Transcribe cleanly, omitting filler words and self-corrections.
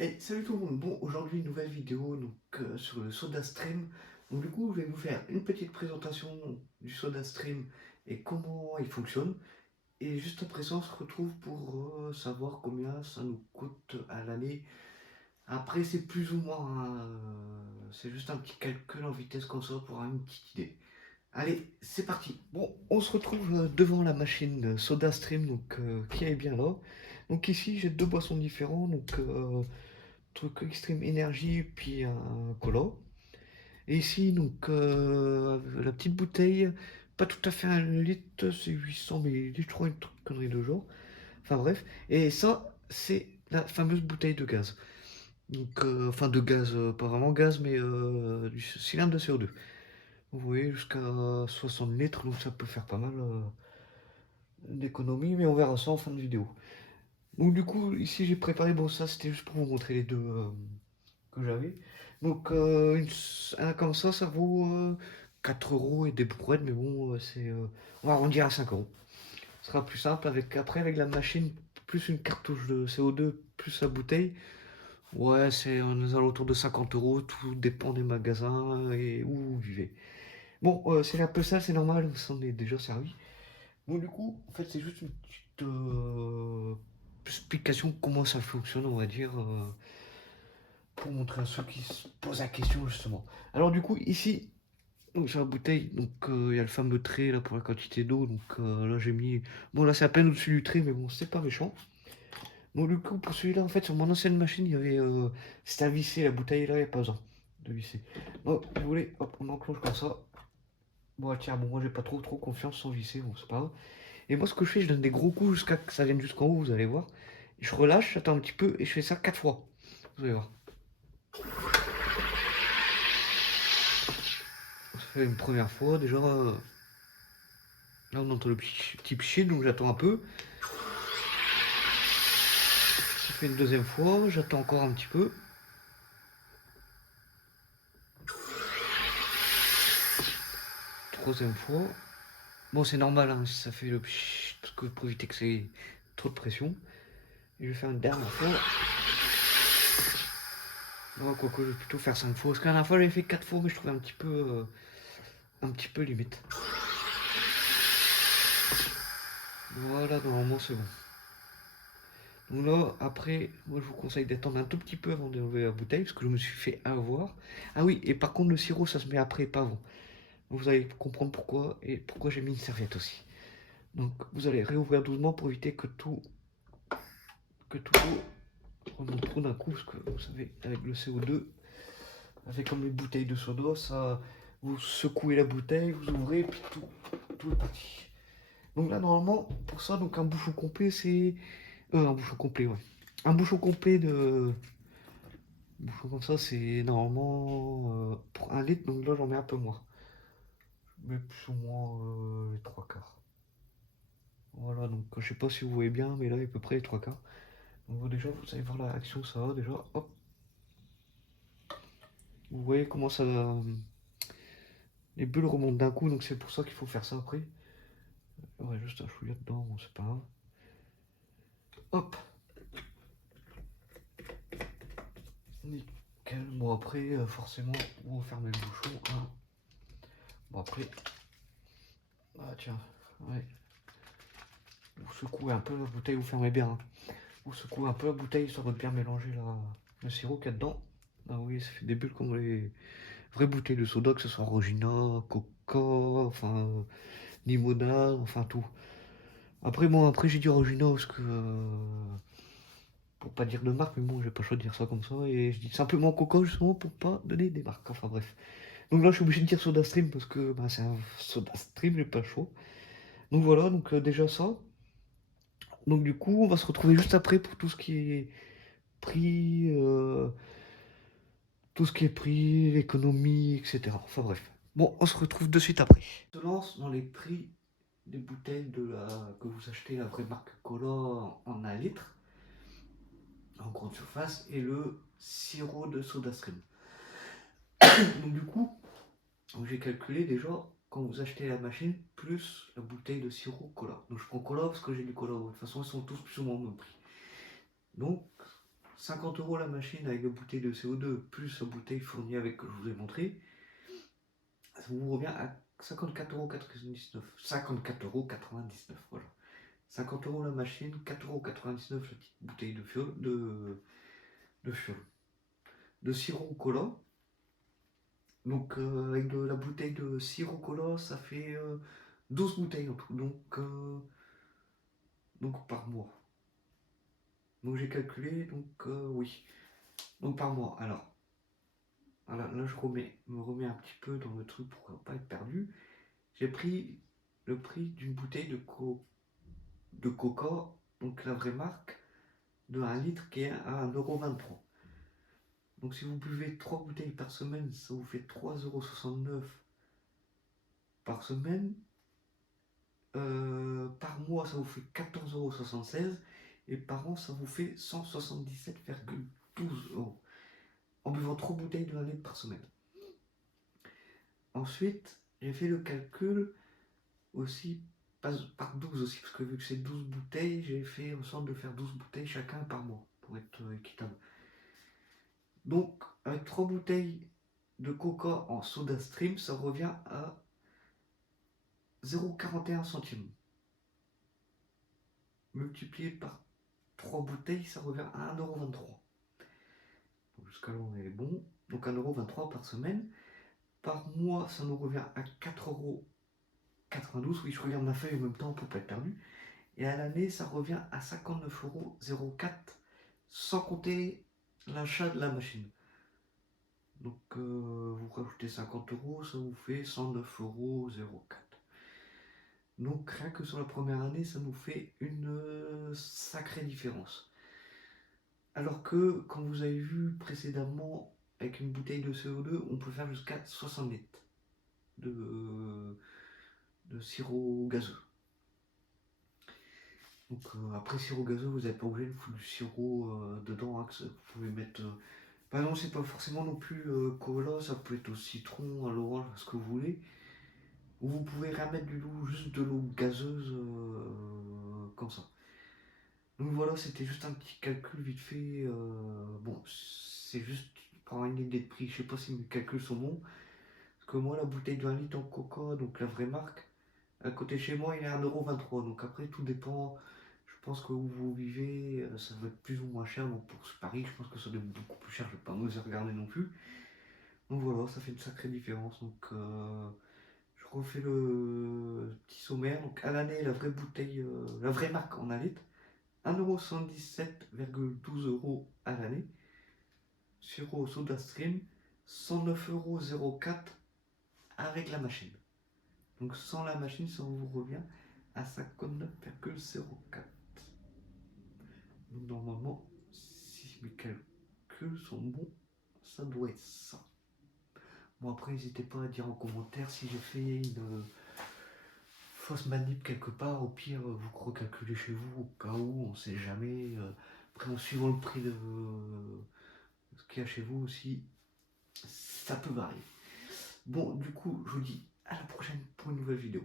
Et salut tout le monde, bon aujourd'hui une nouvelle vidéo sur le SodaStream. Donc du coup je vais vous faire une petite présentation du SodaStream et comment il fonctionne. Et juste après ça on se retrouve pour savoir combien ça nous coûte à l'année. Après c'est plus ou moins, c'est juste un petit calcul en vitesse comme ça pour avoir une petite idée. Allez c'est parti. Bon on se retrouve devant la machine SodaStream qui est bien là. Donc ici j'ai deux boissons différentes. Truc Extreme Energy puis un cola. Et ici, la petite bouteille, pas tout à fait un litre, c'est 800 millilitres, je crois, une connerie de genre. Enfin bref. Et ça, c'est la fameuse bouteille de gaz. Enfin de gaz, pas vraiment gaz, mais du cylindre de CO2. Vous voyez, jusqu'à 60 litres, donc ça peut faire pas mal d'économie, mais on verra ça en fin de vidéo. Donc du coup, ici j'ai préparé, bon ça c'était juste pour vous montrer les deux que j'avais. Comme ça vaut 4 euros et des brouettes, mais bon, on va arrondir à 5 euros. Ce sera plus simple après avec la machine, plus une cartouche de CO2, plus la bouteille. Ouais, c'est aux alentours de 50 euros, tout dépend des magasins et où vous vivez. Bon, c'est un peu ça, c'est normal, vous s'en est déjà servi. Bon, du coup, en fait, c'est juste une petite explication comment ça fonctionne, on va dire. Pour montrer à ceux qui se posent la question justement. Alors du coup ici, donc sur la bouteille, il y a le fameux trait là pour la quantité d'eau, là j'ai mis, bon là c'est à peine au-dessus du trait, mais bon c'est pas méchant. Donc du coup pour celui-là en fait sur mon ancienne machine il y avait, c'était à visser la bouteille là, il n'y a pas besoin de visser. Donc vous voulez, hop on enclenche comme ça. Bon tiens, bon moi j'ai pas trop confiance sans visser, bon c'est pas grave. Et moi ce que je fais, je donne des gros coups jusqu'à que ça vienne jusqu'en haut, vous allez voir. Et je relâche, j'attends un petit peu et je fais ça 4 fois. Vous allez voir. Je fais une première fois déjà. Là, on entend le petit pchit, donc j'attends un peu. Je fais une deuxième fois, j'attends encore un petit peu. Troisième fois. Bon, c'est normal, hein, si ça fait le pchit, parce que pour éviter que c'est trop de pression. Et je vais faire une dernière fois. Non, quoique, je vais plutôt faire 5 fois. Parce que la dernière fois, j'avais fait 4 fois, mais je trouvais un petit peu limite. Voilà, normalement, c'est bon. Donc là, après, moi, je vous conseille d'attendre un tout petit peu avant d'enlever la bouteille, parce que je me suis fait avoir. Ah oui, et par contre, le sirop, ça se met après, pas avant. Vous allez comprendre pourquoi, et pourquoi j'ai mis une serviette aussi. Donc vous allez réouvrir doucement pour éviter que tout remonte trop d'un coup, parce que vous savez, avec le CO2, avec comme les bouteilles de soda, ça, vous secouez la bouteille, vous ouvrez, et puis tout est parti. Donc là, normalement, pour ça, donc un bouchon complet, c'est... un bouchon complet, ouais. Un bouchon complet de... Un bouchon comme ça, c'est normalement pour 1 litre, donc là, j'en mets un peu moins. Je mets plus ou moins les 3 quarts. Voilà, donc je sais pas si vous voyez bien, mais là, à peu près les 3 quarts. Donc déjà, vous allez voir la réaction, ça va déjà. Hop, vous voyez comment ça... Les bulles remontent d'un coup, donc c'est pour ça qu'il faut faire ça après. Ouais, juste un chouïa dedans, bon, c'est pas grave. Hop, nickel. Bon après, forcément, vous fermez le bouchon. Hein. Bon après... Ah tiens, ouais. Vous secouez un peu la bouteille, vous fermez bien. Hein. Vous secouez un peu la bouteille, ça va bien mélanger le sirop qu'il y a dedans. Ah oui, ça fait des bulles comme les vraies bouteilles de soda, que ce soit Rogina, Coca, enfin limonade, enfin tout. Après, bon, après j'ai dit Orangina parce que. Pour pas dire de marque, mais bon, j'ai pas le choix de dire ça comme ça. Et je dis simplement Coca justement pour pas donner des marques. Enfin bref. Donc là, je suis obligé de dire SodaStream parce que bah, c'est un SodaStream, j'ai pas chaud. Donc voilà, déjà ça. Donc du coup, on va se retrouver juste après pour tout ce qui est prix, tout ce qui est prix, l'économie, etc. Enfin bref. Bon, on se retrouve de suite après. On se lance dans les prix des bouteilles que vous achetez la vraie marque Cola en 1 litre. En grande surface et le sirop de SodaStream. Donc du coup, j'ai calculé déjà quand vous achetez la machine plus la bouteille de sirop cola. Donc je prends cola parce que j'ai du cola. De toute façon, ils sont tous plus ou moins au même prix. Donc 50 € la machine avec la bouteille de CO2 plus la bouteille fournie avec que je vous ai montré, ça vous revient à 54,99 €. 54,99 €, voilà. 50 € la machine, 4,99 € la petite bouteille de fiole, de fiole. De sirop au cola. Donc avec de la bouteille de sirop cola, ça fait 12 bouteilles en tout, donc par mois. Donc j'ai calculé, donc oui. Donc par mois. Alors, voilà, là je me remets un petit peu dans le truc pour ne pas être perdu. J'ai pris le prix d'une bouteille de coca, donc la vraie marque, de 1 litre qui est à 1,23 €. Donc si vous buvez 3 bouteilles par semaine, ça vous fait 3,69 € par semaine. Par mois, ça vous fait 14,76 € et par an, ça vous fait 177,12 € en buvant 3 bouteilles de 1 litre par semaine. Ensuite, j'ai fait le calcul aussi par 12 aussi, parce que vu que c'est 12 bouteilles, j'ai fait en sorte de faire 12 bouteilles chacun par mois pour être équitable. Donc, avec 3 bouteilles de coca en soda stream, ça revient à 0,41 centimes. Multiplié par 3 bouteilles, ça revient à 1,23 €. Jusqu'à là, on est bon. Donc 1,23 € par semaine. Par mois, ça nous revient à 4,92 €. Oui, je regarde ma feuille en même temps pour pas être perdu. Et à l'année, ça revient à 59,04 € sans compter l'achat de la machine. Donc vous rajoutez 50 €, ça vous fait 109,04 €. Donc rien que sur la première année, ça nous fait une sacrée différence. Alors que, comme vous avez vu précédemment, avec une bouteille de CO2, on peut faire jusqu'à 60 litres de sirop gazeux. Donc après sirop gazeux, vous n'êtes pas obligé de foutre du sirop dedans, hein, vous pouvez mettre... par exemple, c'est pas forcément non plus cola, ça peut être au citron, à l'orange, ce que vous voulez. Ou vous pouvez remettre juste de l'eau gazeuse comme ça. Donc voilà, c'était juste un petit calcul vite fait. Bon, c'est juste pour avoir une idée de prix. Je sais pas si mes calculs sont bons. Parce que moi, la bouteille de 1 litre en coca, donc la vraie marque, à côté de chez moi, il est à 1,23 €. Donc après, tout dépend. Je pense que où vous vivez, ça va être plus ou moins cher. Donc pour Paris, je pense que ça doit être beaucoup plus cher. Je vais pas m'oser regarder non plus. Donc voilà, ça fait une sacrée différence. Donc je refais le petit sommaire. Donc à l'année, la vraie bouteille, la vraie marque en 1 litre. 1,77,12 € à l'année. Sur SodaStream, 109,04 € avec la machine. Donc sans la machine, ça vous revient à 59,04 €. Donc normalement, si mes calculs sont bons, ça doit être ça. Bon après, n'hésitez pas à dire en commentaire si j'ai fait une fausse manip quelque part. Au pire, vous recalculez chez vous au cas où, on sait jamais. Après, en suivant le prix de ce qu'il y a chez vous aussi, ça peut varier. Bon, du coup, je vous dis à la prochaine pour une nouvelle vidéo.